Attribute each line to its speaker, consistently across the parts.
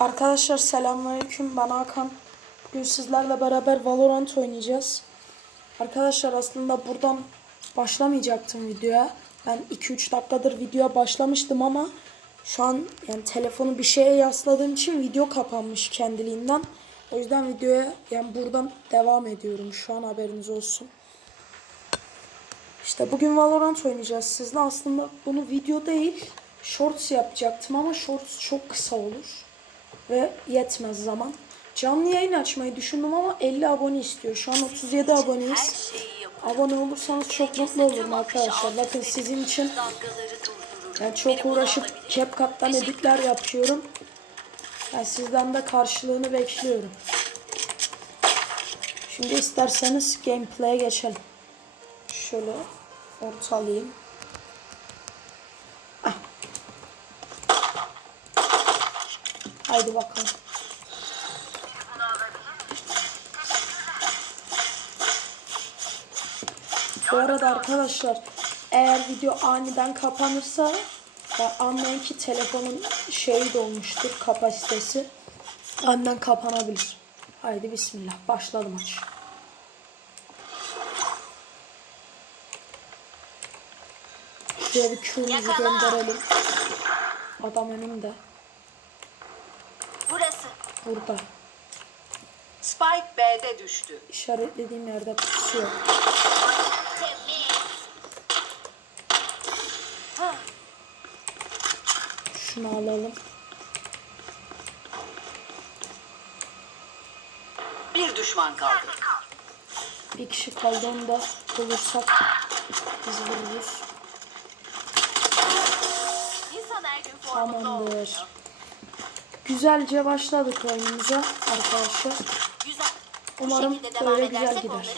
Speaker 1: Arkadaşlar selamünaleyküm ben Hakan. Bugün sizlerle beraber Valorant oynayacağız. Arkadaşlar aslında buradan başlamayacaktım videoya. Ben 2-3 dakikadır videoya başlamıştım ama şu an yani telefonu bir şeye yasladığım için video kapanmış kendiliğinden. O yüzden videoya yani buradan devam ediyorum şu an haberiniz olsun. İşte bugün Valorant oynayacağız sizle. Aslında bunu video değil, shorts yapacaktım ama shorts çok kısa olur ve yetmez zaman. Canlı yayın açmayı düşündüm ama 50 abone istiyor. Şu an 37 aboneyiz. Abone olursanız çok mutlu olurum arkadaşlar. Bakın sizin için yani çok uğraşıp CapCut'tan editler yapıyorum. Yani sizden de karşılığını bekliyorum. Şimdi isterseniz gameplay'e geçelim. Şöyle ortalayayım. Haydi bakalım. Bu arada arkadaşlar eğer video aniden kapanırsa anlayın ki telefonun şeyi dolmuştur kapasitesi. Aniden kapanabilir. Haydi bismillah başladı maç. Şuraya bir Q'muzu gönderelim. Adam önümde. Burada.
Speaker 2: Spike B'de düştü.
Speaker 1: İşaretlediğim yerde pusuyor. Şunu alalım.
Speaker 2: Bir düşman kaldı.
Speaker 1: Bir kişi kaldı onu da bulursak biz vururuz. Tamamdır. Güzelce başladık oyunumuza arkadaşlar.
Speaker 2: Güzel.
Speaker 1: Umarım böyle güzel gider.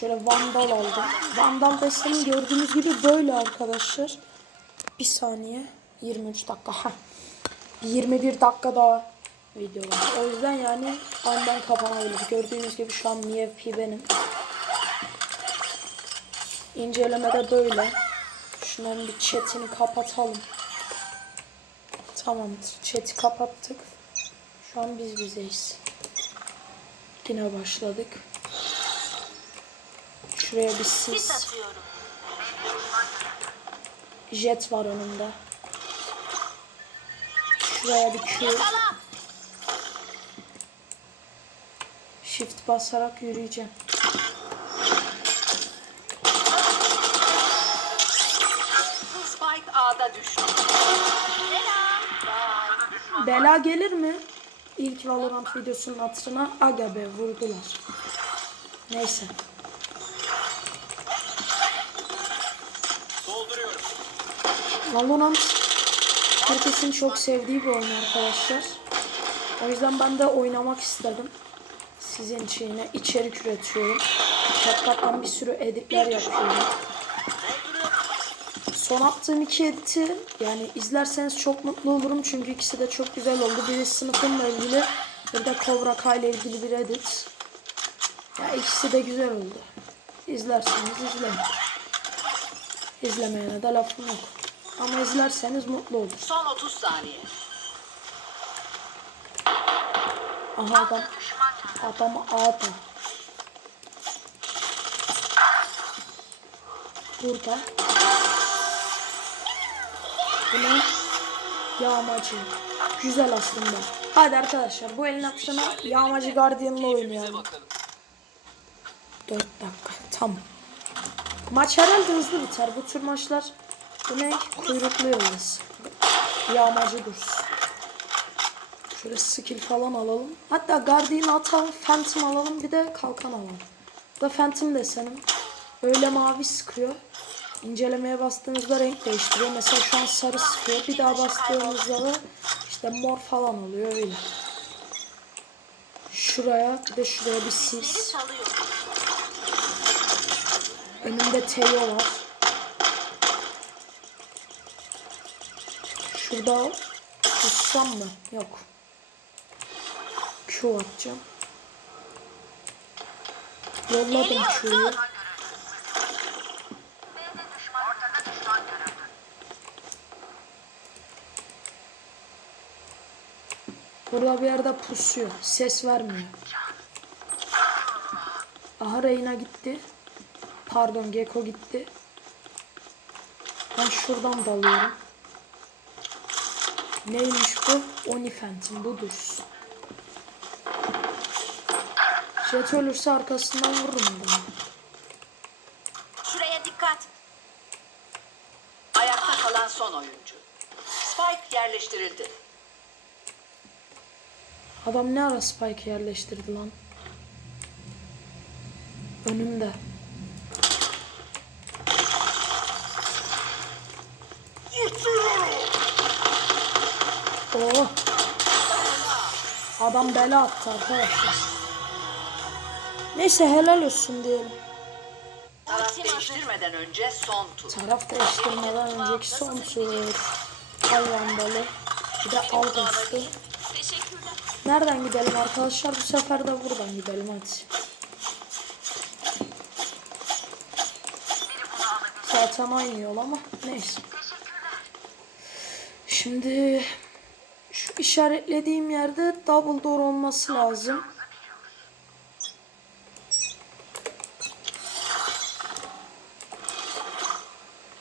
Speaker 1: Şöyle vandal aldım. Vandal desteğini gördüğünüz gibi böyle arkadaşlar. Bir saniye. 23 dakika. Heh. 21 dakika daha video var. O yüzden yani aniden kapanabilir. Gördüğünüz gibi şu an MFP benim. İncelemede böyle. Şunların bir chatini kapatalım. Tamamdır. Chat'i kapattık. Şu an biz bizeyiz. Yine başladık. Şuraya bir
Speaker 2: atıyorum.
Speaker 1: Jet var önümde. Şuraya bir Q. Shift basarak yürüyeceğim.
Speaker 2: Spike A'da düştü.
Speaker 1: Bela gelir mi? İlk Valorant videosunun hatırına aga be vurdular. Neyse. Valorant herkesin çok sevdiği bir oyun arkadaşlar. O yüzden ben de oynamak istedim. Sizin için yine içerik üretiyorum. CapCut'tan bir sürü editler yapıyorum. Son attığım iki editi yani izlerseniz çok mutlu olurum çünkü ikisi de çok güzel oldu. Biri sınıfımla ilgili bir de Cobra Kai ile ilgili bir edit. Ya ikisi de güzel oldu. İzlerseniz izleyin. İzlemeyene de lafım yok. Ama izlerseniz mutlu olur.
Speaker 2: Son 30 saniye.
Speaker 1: Aha adam. Adam A'da. Burada. Bu ne? Yağmacı. Güzel aslında. Hadi arkadaşlar bu elin atışına Yağmacı Guardian'la oynayalım. 4 dakika. Tamam. Maç herhalde hızlı biter. Bu tür maçlar ne? Kuyruklu yıldız. Yağmacı dursun. Şöyle skill falan alalım. Hatta Guardian atalım, Phantom alalım, bir de kalkan alalım. Bu da Phantom desenim. Öyle mavi sıkıyor. İncelemeye bastığınızda renk değiştiriyor. Mesela şu an sarı sıkıyor. Bir daha bastığınızda da işte mor falan oluyor öyle. Şuraya bir de şuraya bir sis. Önümde Teo var. Şurada tutsam mı? Yok. Q atacağım. Yolladım Q'yu. Burada bir yerde pusuyor. Ses vermiyor. Aha Reyna gitti. Pardon Gecko gitti. Ben şuradan dalıyorum. Neymiş bu? Onifentin budur. Jet ölürse arkasından vururum adamı.
Speaker 2: Şuraya dikkat. Ayakta kalan son oyuncu. Spike yerleştirildi.
Speaker 1: Adam ne ara spike yerleştirdi lan? Önümde. Oo. Adam bela attı arkadaşlar. Neyse helal olsun diyelim.
Speaker 2: Taraf değiştirmeden önce son tur.
Speaker 1: Taraf değiştirmeden önceki son tur. Hayvan balı. Bir de alt üstü. Nereden gidelim arkadaşlar? Bu sefer de buradan gidelim hadi. Zaten aynı yol ama neyse. Şimdi şu işaretlediğim yerde double door olması lazım.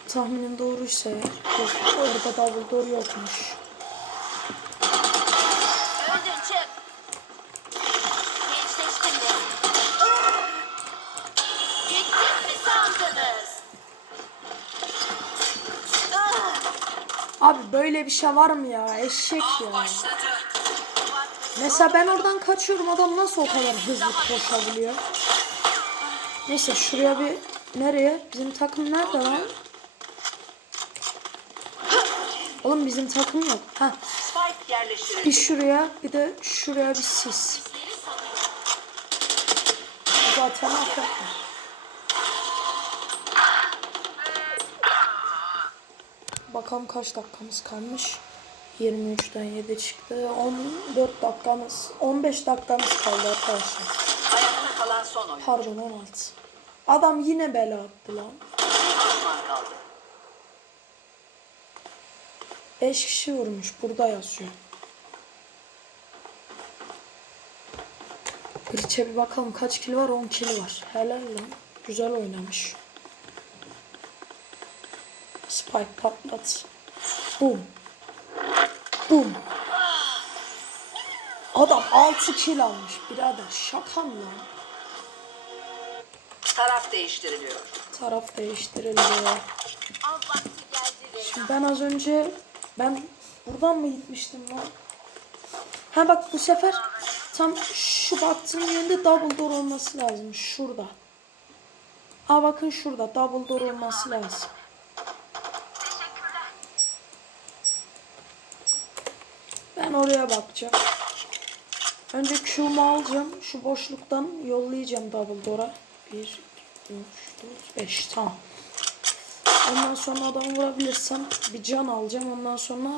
Speaker 1: Tahminim doğruysa eğer. Yok, orada double door yokmuş. Böyle bir şey var mı ya? Eşek ya. Mesela ben oradan kaçıyorum adam nasıl o kadar hızlı koşabiliyor? Neyse şuraya bir nereye? Bizim takım nerede lan? Oğlum bizim takım yok. Ha, bir şuraya bir de şuraya bir sis. Zaten affetme. Bakalım kaç dakikamız kalmış. 23'ten 7 çıktı. 14 dakikamız, 15 dakikamız kaldı arkadaşlar.
Speaker 2: Ayakta kalan son oyuncu.
Speaker 1: Pardon 16. Adam yine bela attı lan.
Speaker 2: Kaldı.
Speaker 1: 5 kişi vurmuş. Burada yazıyor. Breach'e bir bakalım kaç kill var? 10 kill var. Helal lan. Güzel oynamış. Spike patlat. Boom. Boom. Adam 6 kill almış birader. Şaka mı lan?
Speaker 2: Taraf değiştiriliyor.
Speaker 1: Taraf
Speaker 2: geldi.
Speaker 1: Şimdi ben az önce ben buradan mı gitmiştim lan? Ha bak bu sefer tam şu baktığım yönde double door olması lazım. Şurada. Aa bakın şurada double door olması lazım. Ben oraya bakacağım. Önce Q'mu alacağım. Şu boşluktan yollayacağım double door'a. 1, 2, 3, 4, 5. Tamam. Ondan sonra adam vurabilirsem bir can alacağım. Ondan sonra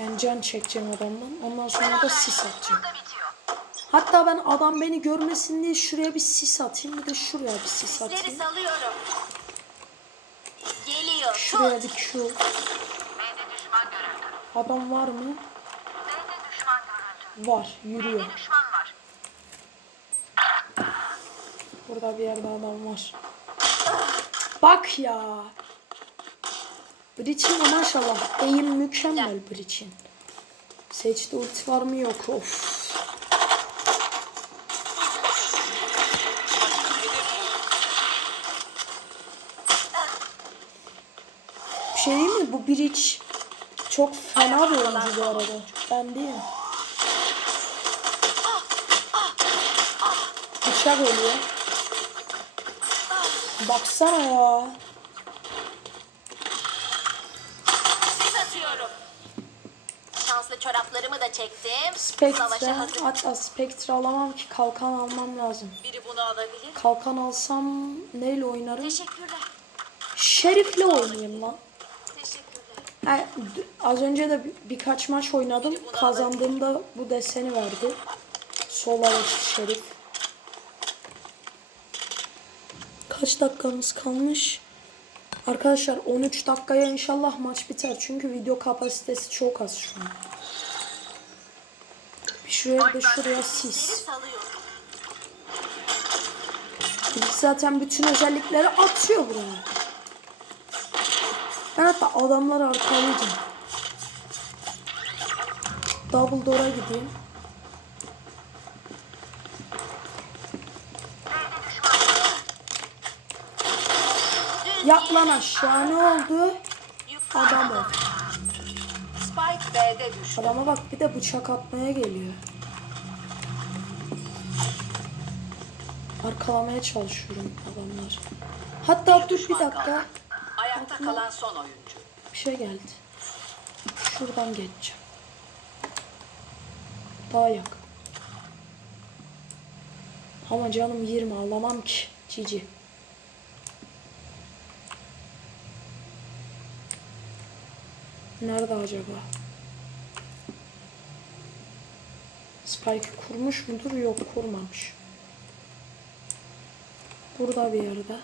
Speaker 1: yani can çekeceğim adamdan. Ondan sonra da sis atacağım. Hatta ben adam beni görmesin diye şuraya bir sis atayım. Bir de şuraya bir sis atayım. Şuraya bir Q. Adam var mı? Var. Yürüyor. Burada bir yerde adam var. Bak ya. Breach'in maşallah. Eğim mükemmel Breach'in. Seçti ulti var mı yok. Of. Bir şey değil mi? Bu Breach çok fena bir oyuncu bu arada. Ben değilim. Bıçak oluyor. Baksana ya.
Speaker 2: Şanslı çoraplarımı da çektim.
Speaker 1: Spectre.
Speaker 2: Savaşa hazır.
Speaker 1: Hatta Spectre alamam ki kalkan almam lazım.
Speaker 2: Biri bunu alabilir.
Speaker 1: Kalkan alsam neyle oynarım?
Speaker 2: Teşekkürler.
Speaker 1: Şerif'le oynayayım lan.
Speaker 2: Teşekkürler.
Speaker 1: D- az önce de bir- birkaç maç oynadım. Kazandığımda bu deseni verdi. Sol ayak Şerif. Kaç dakikamız kalmış? Arkadaşlar 13 dakikaya inşallah maç biter. Çünkü video kapasitesi çok az şu an. Şuraya bir de şuraya sis. Zaten bütün özellikleri atıyor buraya. Ben hatta adamları arkalayacağım. Double door'a gideyim. Yat lan aşağı ne oldu? Adam ol.
Speaker 2: Spike B'de düştü.
Speaker 1: Adama bak bir de bıçak atmaya geliyor. Arkalamaya çalışıyorum adamlar. Hatta dur bir dakika.
Speaker 2: kaldı. Ayakta
Speaker 1: Aklıma-
Speaker 2: kalan son oyuncu.
Speaker 1: Bir şey geldi. Şuradan geçeceğim. Daha yakın. Ama canım 20 alamam ki. Cici. Nerede acaba? Spike kurmuş mudur? Yok kurmamış. Burada bir yerde.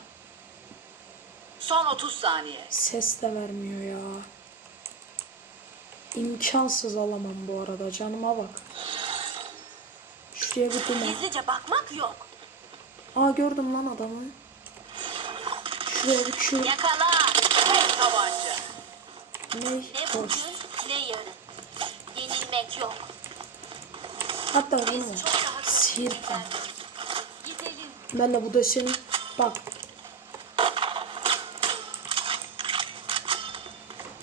Speaker 2: Son 30 saniye.
Speaker 1: Ses de vermiyor ya. İmkansız alamam bu arada. Canıma bak. Şuraya bir duman.
Speaker 3: Gizlice bakmak yok.
Speaker 1: Aa gördüm lan adamı. Şuraya bir şu
Speaker 3: Yakala.
Speaker 1: Ne?
Speaker 3: Ne bugün ne yarın. Yenilmek yok.
Speaker 1: Hatta
Speaker 3: kötü
Speaker 1: pan.
Speaker 3: Gidelim.
Speaker 1: Ben de bu deseni bak.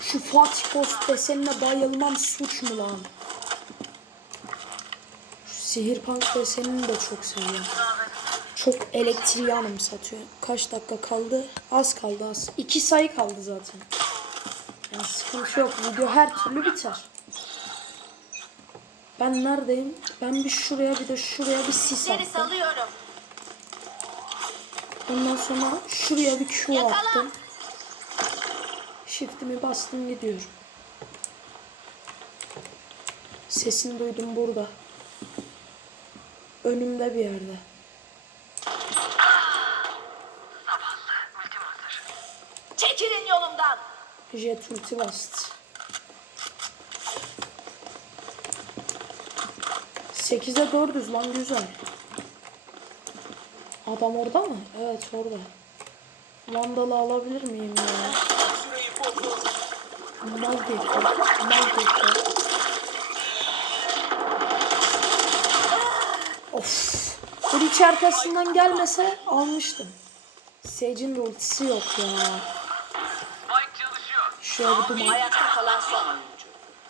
Speaker 1: Şu Fatih Post desenine bayılmam suç mu lan? Şu Sihir Punk desenini de çok seviyorum. Çok elektriği anımsatıyor. Kaç dakika kaldı? Az kaldı az. İki sayı kaldı zaten. Yani sıkıntı yok. Video her türlü biter. Ben neredeyim? Ben bir şuraya bir de şuraya bir sis attım.
Speaker 3: salıyorum.
Speaker 1: Ondan sonra şuraya bir Q
Speaker 3: Yakala.
Speaker 1: attım. Shift'imi bastım gidiyorum. Sesini duydum burada. Önümde bir yerde.
Speaker 3: Çekilin yolumdan.
Speaker 1: Jet ulti bastı. 8'e 400 lan güzel. Adam orada mı? Evet orada. Vandalı alabilir miyim ya? Mal geçiyor. Mal geçiyor. Of. Breach arkasından gelmese almıştım. Sage'in de ultisi yok ya. Şöyle bir duman.
Speaker 2: Ayakta kalan son oyuncu.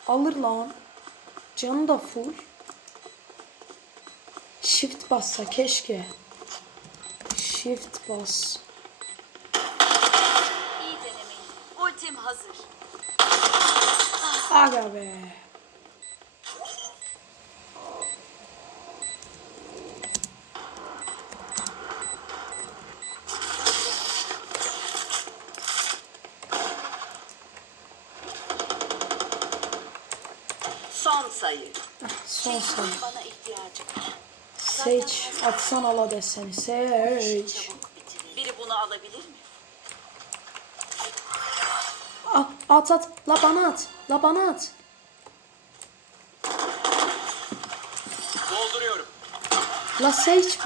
Speaker 1: Alır lan. Canı da full. Shift bassa keşke. Shift bas.
Speaker 3: İyi denemeyin. Ultim hazır.
Speaker 1: Aga be.
Speaker 2: Son sayı.
Speaker 1: Son sayı.
Speaker 3: Bana ihtiyacım.
Speaker 1: Sage atsan ala deseni.
Speaker 3: Bitirin. Biri bunu alabilir mi?
Speaker 1: At at. La bana at. La bana at.
Speaker 4: Dolduruyorum.
Speaker 1: La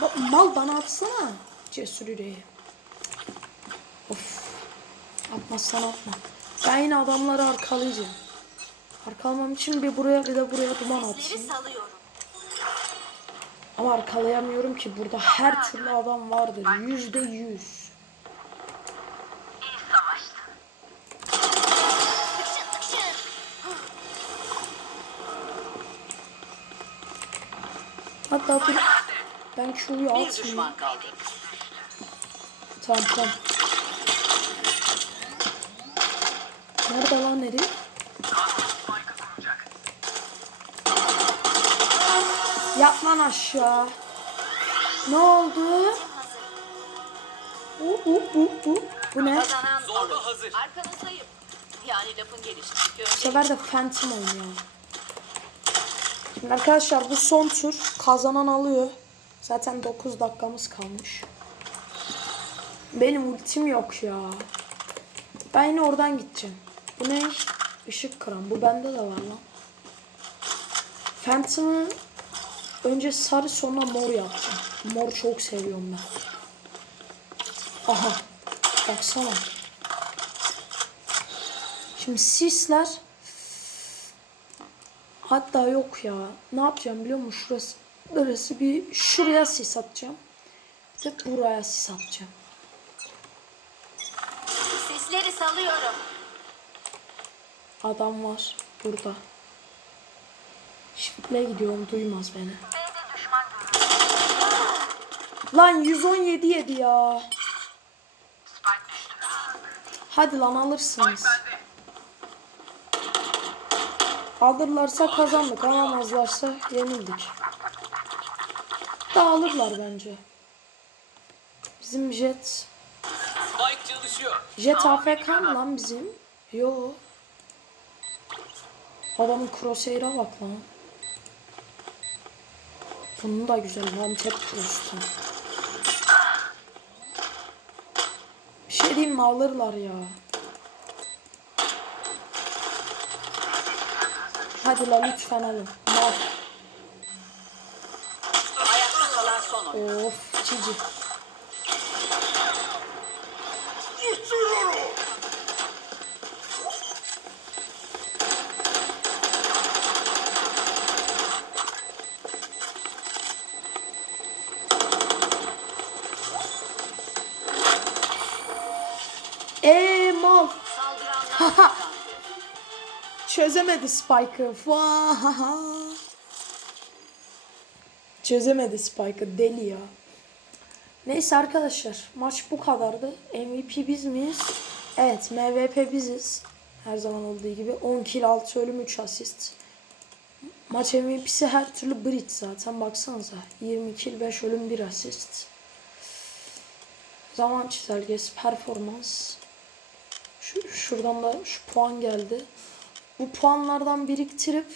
Speaker 1: ba- mal bana atsana. Cesur yüreği. Of. Atmazsan atma. Ben yine adamları arkalayacağım. Arkalamam için bir buraya bir de buraya duman atayım. Ama arkalayamıyorum ki burada her türlü adam vardır. Yüzde yüz. Hatta dur. Ben Q'yu atmayayım. Tamam tamam. Nerede lan herif? Yat lan aşağı. Ne oldu?
Speaker 3: Hazır.
Speaker 1: Bu bu bu bu. Bu ne?
Speaker 2: Kazanan
Speaker 4: Zorba
Speaker 2: alır.
Speaker 4: hazır.
Speaker 3: Arkanızdayım. Yani lafın gelişi.
Speaker 1: Bu sefer de Phantom oynuyor. Şimdi arkadaşlar bu son tur. Kazanan alıyor. Zaten 9 dakikamız kalmış. Benim ultim yok ya. Ben yine oradan gideceğim. Bu ne? Işık kıran. Bu bende de var lan. Phantom'ı Önce sarı sonra mor yapacağım. Mor çok seviyorum ben. Aha. Baksana. Şimdi sisler hatta yok ya. Ne yapacağım biliyor musun? Şurası burası bir şuraya sis atacağım. Ve buraya sis atacağım.
Speaker 3: Sesleri salıyorum.
Speaker 1: Adam var burada. Şifle gidiyorum duymaz beni. Lan 117 yedi ya. Hadi lan alırsınız. Alırlarsa kazandık, alamazlarsa yenildik. Da alırlar bence. Bizim jet. Jet AFK mı lan bizim? Yo. Adamın crosshair'a bak lan. Bunun da güzel tap cross'tu. Bir şey diyeyim mi alırlar ya. Hadi la lütfen alın. Mal.
Speaker 2: Ayakta kalan son oyun.
Speaker 1: Of cici. Çözemedi Spike'ı. Çözemedi Spike'ı deli ya. Neyse arkadaşlar maç bu kadardı. MVP biz miyiz? Evet MVP biziz. Her zaman olduğu gibi 10 kill 6 ölüm 3 asist. Maç MVP'si her türlü Brit zaten baksanıza. 20 kill 5 ölüm 1 asist. Zaman çizelgesi performans. Şu, şuradan da şu puan geldi. Bu puanlardan biriktirip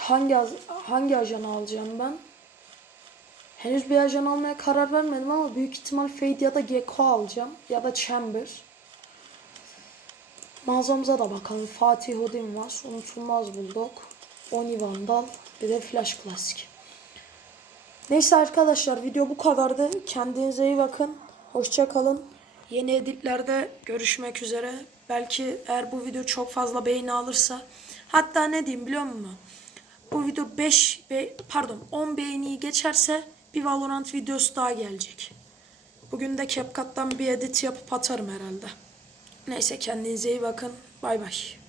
Speaker 1: hangi hangi ajanı alacağım ben? Henüz bir ajan almaya karar vermedim ama büyük ihtimal Fade ya da Gecko alacağım ya da Chamber. Mağazamıza da bakalım. Fatih Odin var. Unutulmaz Bulldog. Oni Vandal. Bir de Flash Classic. Neyse arkadaşlar video bu kadardı. Kendinize iyi bakın. Hoşça kalın. Yeni editlerde görüşmek üzere. Belki eğer bu video çok fazla beğeni alırsa hatta ne diyeyim biliyor musun? Bu video 5 be, pardon 10 beğeniyi geçerse bir Valorant videosu daha gelecek. Bugün de CapCut'tan bir edit yapıp atarım herhalde. Neyse kendinize iyi bakın. Bay bay.